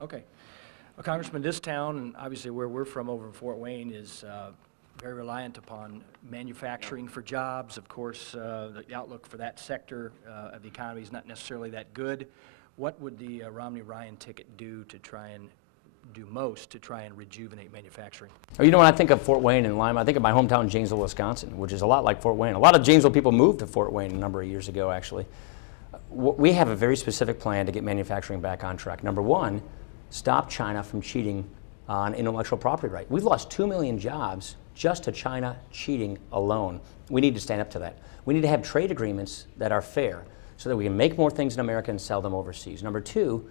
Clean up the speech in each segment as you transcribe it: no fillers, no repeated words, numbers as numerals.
Okay. Well, Congressman, this town, and obviously where we're from over in Fort Wayne, is very reliant upon manufacturing for jobs. Of course, the outlook for that sector of the economy is not necessarily that good. What would the Romney-Ryan ticket do to try and do most to try and rejuvenate manufacturing? Oh, you know, when I think of Fort Wayne and Lima, I think of my hometown, Janesville, Wisconsin, which is a lot like Fort Wayne. A lot of Janesville people moved to Fort Wayne a number of years ago, actually. We have a very specific plan to get manufacturing back on track. Number one, stop China from cheating on intellectual property right. We've lost 2 million jobs just to China cheating alone. We need to stand up to that. We need to have trade agreements that are fair so that we can make more things in America and sell them overseas. Number two,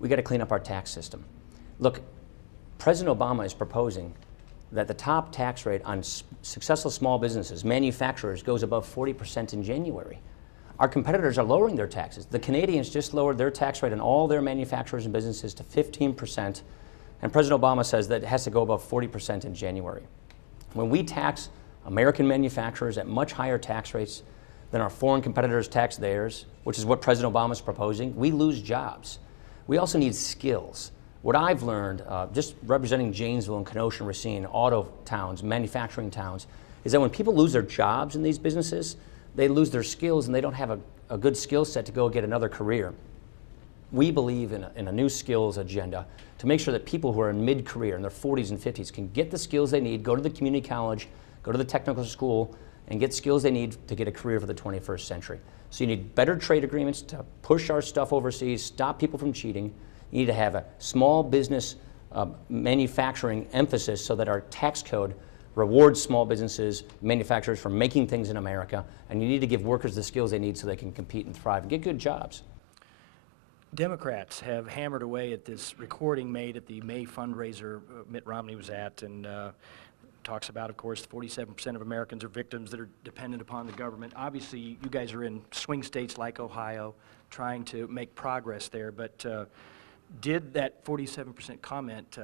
we got to clean up our tax system. Look, President Obama is proposing that the top tax rate on successful small businesses, manufacturers, goes above 40% in January. Our competitors are lowering their taxes. The Canadians just lowered their tax rate on all their manufacturers and businesses to 15%, and President Obama says that it has to go above 40% in January. When we tax American manufacturers at much higher tax rates than our foreign competitors tax theirs, which is what President Obama is proposing, we lose jobs. We also need skills. What I've learned, just representing Janesville and Kenosha and Racine, auto towns, manufacturing towns, is that when people lose their jobs in these businesses, they lose their skills and they don't have a good skill set to go get another career. We believe in a new skills agenda to make sure that people who are in mid-career, in their 40s and 50s, can get the skills they need, go to the community college, go to the technical school, and get skills they need to get a career for the 21st century. So you need better trade agreements to push our stuff overseas, stop people from cheating. You need to have a small business manufacturing emphasis so that our tax code rewards small businesses, manufacturers for making things in America, and you need to give workers the skills they need so they can compete and thrive and get good jobs. Democrats have hammered away at this recording made at the May fundraiser Mitt Romney was at, and talks about, of course, 47% of Americans are victims that are dependent upon the government. Obviously, you guys are in swing states like Ohio, trying to make progress there, but did that 47% comment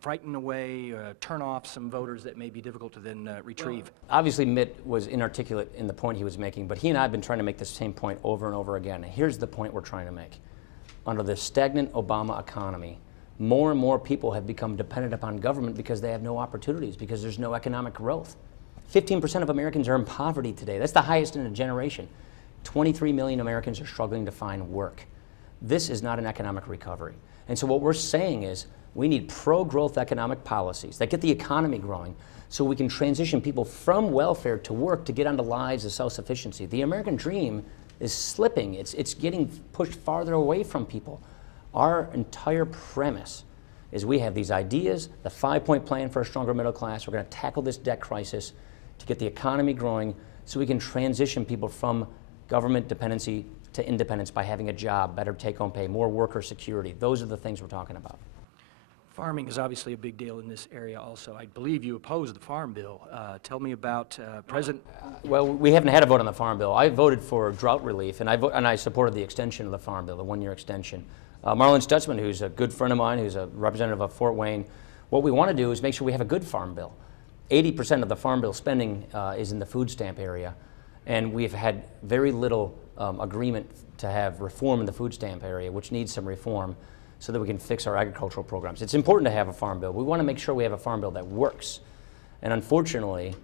frighten away, turn off some voters that may be difficult to then retrieve? Well, obviously, Mitt was inarticulate in the point he was making, but he and I have been trying to make the same point over and over again. And here's the point we're trying to make. Under the stagnant Obama economy, more and more people have become dependent upon government because they have no opportunities, because there's no economic growth. 15% of Americans are in poverty today. That's the highest in a generation. 23 million Americans are struggling to find work. This is not an economic recovery. And so what we're saying is we need pro-growth economic policies that get the economy growing so we can transition people from welfare to work to get onto lives of self-sufficiency. The American dream is slipping. It's getting pushed farther away from people. Our entire premise is we have these ideas, the 5-point plan for a stronger middle class. We're going to tackle this debt crisis to get the economy growing so we can transition people from government dependency to independence by having a job, better take-home pay, more worker security. Those are the things we're talking about. Farming is obviously a big deal in this area also. I believe you oppose the Farm Bill. Tell me about President... Well, we haven't had a vote on the Farm Bill. I voted for drought relief, and I supported the extension of the Farm Bill, the 1-year extension. Marlon Stutzman, who's a good friend of mine, who's a representative of Fort Wayne, what we want to do is make sure we have a good Farm Bill. 80% of the Farm Bill spending is in the food stamp area, and we've had very little agreement to have reform in the food stamp area, which needs some reform so that we can fix our agricultural programs. It's important to have a Farm Bill. We want to make sure we have a Farm Bill that works. And unfortunately,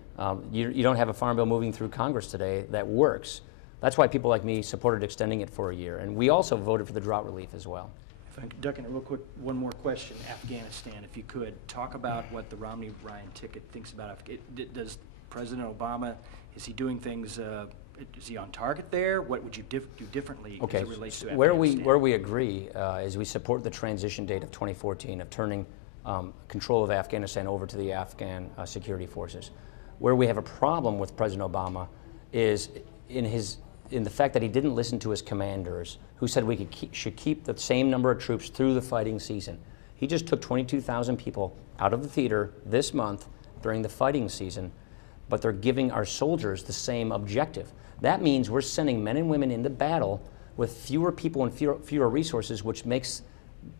you don't have a Farm Bill moving through Congress today that works. That's why people like me supported extending it for a year. And we also voted for the drought relief as well. If I could duck in real quick, one more question. Afghanistan, if you could, talk about what the Romney-Ryan ticket thinks about Afghanistan. Does President Obama, is he doing things, is he on target there? What would you do differently as it relates to Afghanistan? Where we agree is we support the transition date of 2014 of turning control of Afghanistan over to the Afghan security forces. Where we have a problem with President Obama is in the fact that he didn't listen to his commanders who said we should keep the same number of troops through the fighting season. He just took 22,000 people out of the theater this month during the fighting season, but they're giving our soldiers the same objective. That means we're sending men and women into battle with fewer people and fewer resources, which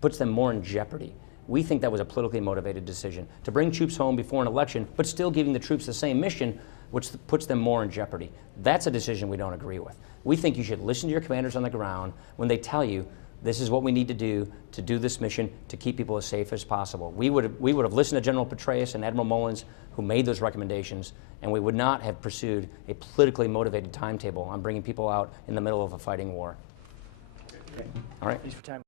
puts them more in jeopardy. We think that was a politically motivated decision to bring troops home before an election, but still giving the troops the same mission, which puts them more in jeopardy. That's a decision we don't agree with. We think you should listen to your commanders on the ground when they tell you this is what we need to do this mission, to keep people as safe as possible. We would have listened to General Petraeus and Admiral Mullins, who made those recommendations, and we would not have pursued a politically motivated timetable on bringing people out in the middle of a fighting war. Okay. All right? Thanks for your time.